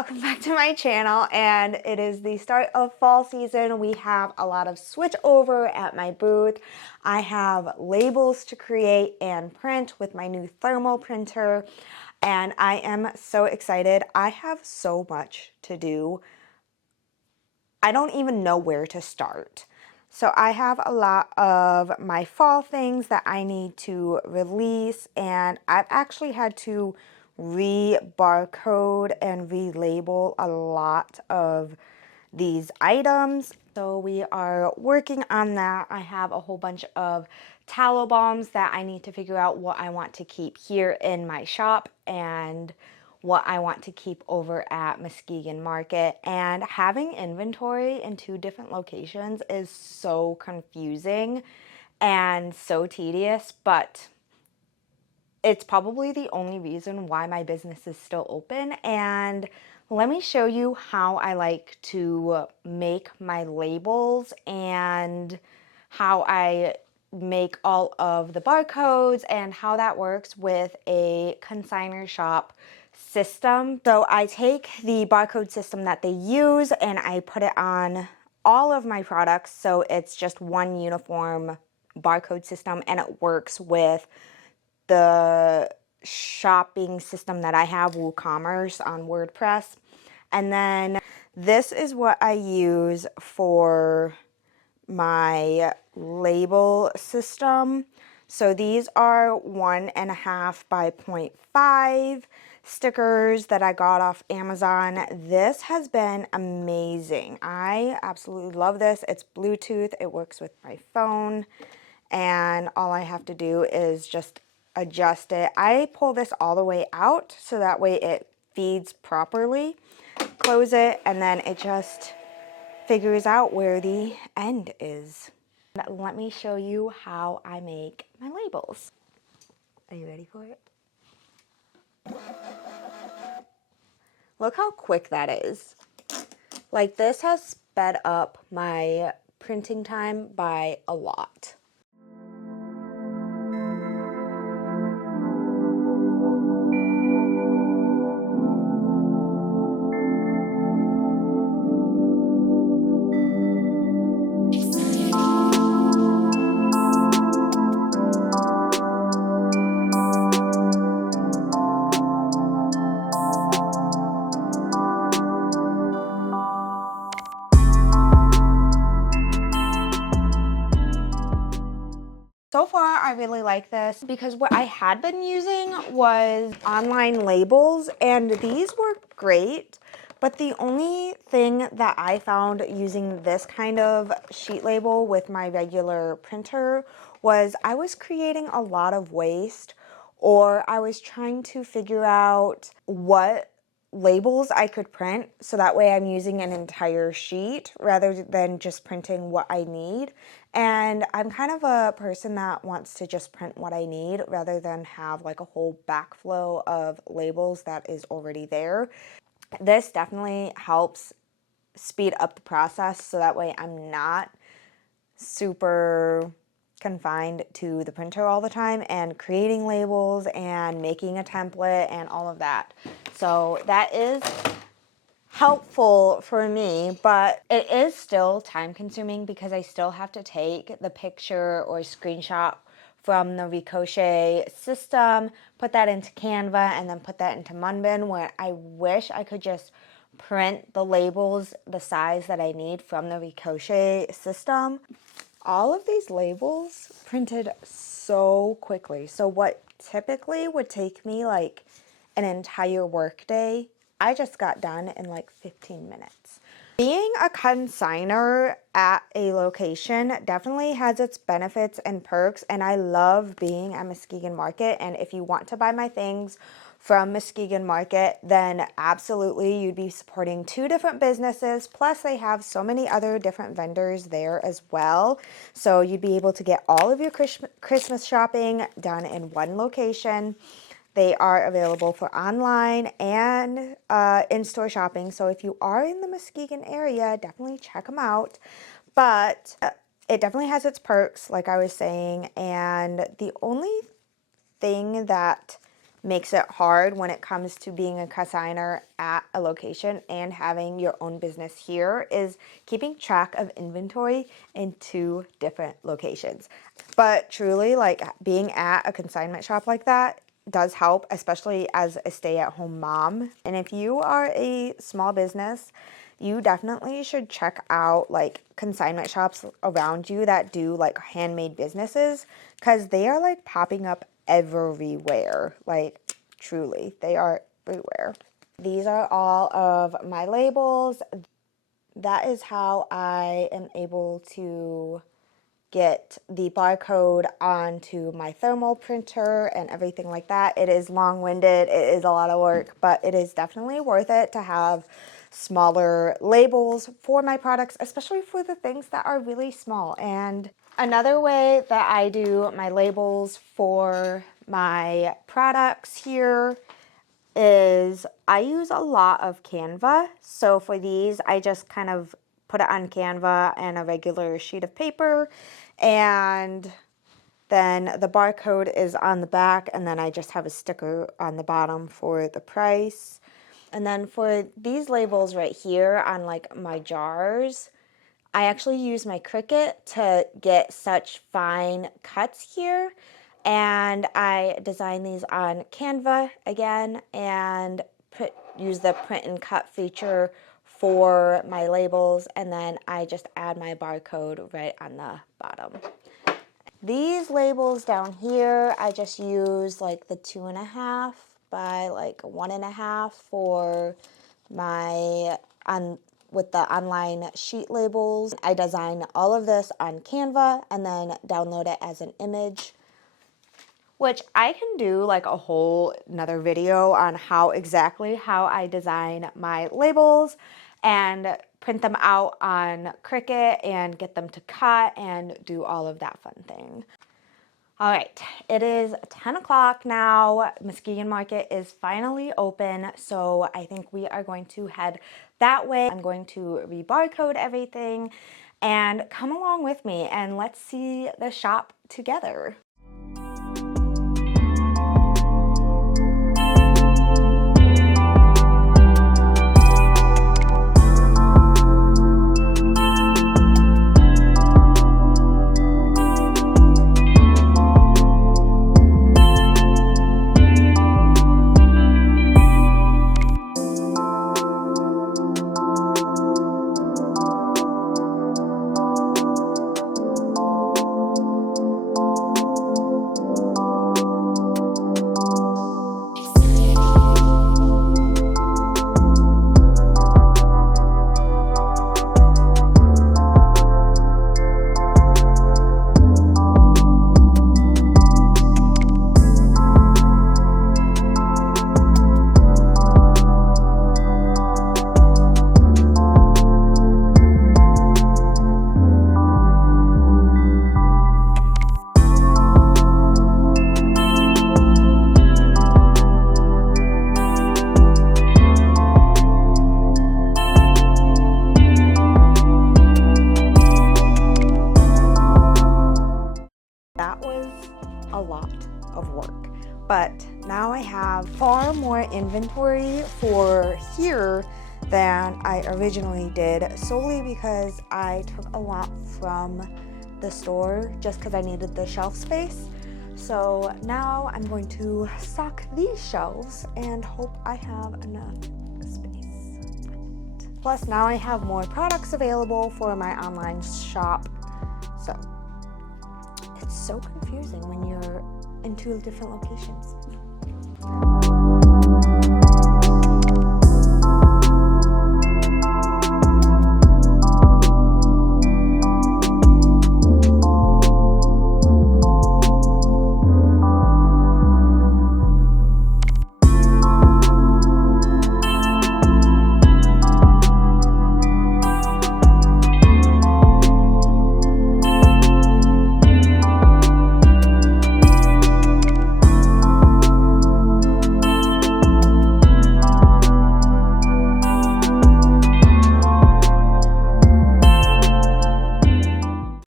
welcome back to my channel, and it is the start of fall season. We have a lot of switch over at my booth. I have labels to create and print with my new thermal printer, and I am so excited. I have so much to do. I don't even know where to start. So I have a lot of my fall things that I need to release, and I've actually had to re-barcode and relabel a lot of these items. So we are working on that. I have a whole bunch of tallow balms that I need to figure out what I want to keep here in my shop and what I want to keep over at Muskegon Market. And having inventory in 2 different locations is so confusing and so tedious, but it's probably the only reason why my business is still open. And let me show you how I like to make my labels and how I make all of the barcodes and how that works with a consignor shop system. So I take the barcode system that they use and I put it on all of my products, so it's just one uniform barcode system, and it works with the shopping system that I have, WooCommerce on WordPress. And then this is what I use for my label system. So these are 1.5 by 0.5 stickers that I got off Amazon. This has been amazing. I absolutely love this. It's Bluetooth. It works with my phone, and all I have to do is just adjust it. I pull this all the way out so that way it feeds properly. Close it, and then it just figures out where the end is. Let me show you how I make my labels. Are you ready for it? Look how quick that is. Like, this has sped up my printing time by a lot. So far, I really like this because what I had been using was online labels, and these were great, but the only thing that I found using this kind of sheet label with my regular printer was I was creating a lot of waste, or I was trying to figure out what labels I could print so that way I'm using an entire sheet rather than just printing what I need. And I'm kind of a person that wants to just print what I need rather than have like a whole backflow of labels that is already there. This definitely helps speed up the process so that way I'm not super confined to the printer all the time and creating labels and making a template and all of that. So that is helpful for me, but it is still time consuming because I still have to take the picture or screenshot from the Ricochet system, put that into Canva, and then put that into Munbyn, where I wish I could just print the labels the size that I need from the Ricochet system. All of these labels printed so quickly. So what typically would take me like an entire workday, I just got done in like 15 minutes. Being a consignor at a location definitely has its benefits and perks, and I love being at Muskegon Market. And if you want to buy my things from Muskegon Market, then absolutely you'd be supporting 2 different businesses, plus they have so many other different vendors there as well. So you'd be able to get all of your Christmas shopping done in one location. They are available for online and in-store shopping. So if you are in the Muskegon area, definitely check them out. But it definitely has its perks, like I was saying. And the only thing that makes it hard when it comes to being a consignor at a location and having your own business here is keeping track of inventory in 2 different locations. But truly, like, being at a consignment shop like that does help, especially as a stay-at-home mom. And if you are a small business, you definitely should check out like consignment shops around you that do like handmade businesses, because they are like popping up everywhere. Like, truly, they are everywhere. These are all of my labels. That is how I am able to get the barcode onto my thermal printer and everything like that. It is long-winded, it is a lot of work, but it is definitely worth it to have smaller labels for my products, especially for the things that are really small. And another way that I do my labels for my products here is I use a lot of Canva. So for these, I just kind of put it on Canva and a regular sheet of paper, and then the barcode is on the back, and then I just have a sticker on the bottom for the price. And then for these labels right here on like my jars, I actually use my Cricut to get such fine cuts here, and I design these on Canva again and use the print and cut feature for my labels, and then I just add my barcode right on the bottom. These labels down here, I just use like the 2.5 by like 1.5 for my with the online sheet labels. I design all of this on Canva and then download it as an image, which I can do like a whole another video on how I design my labels and print them out on Cricut and get them to cut and do all of that fun thing. All right, it is 10 o'clock now. Muskegon Market is finally open, so I think we are going to head that way. I'm going to re-barcode everything, and come along with me and let's see the shop together. A lot of work, but now I have far more inventory for here than I originally did, solely because I took a lot from the store just because I needed the shelf space. So now I'm going to stock these shelves and hope I have enough space. Plus now I have more products available for my online shop. So it's so confusing when you're in 2 different locations.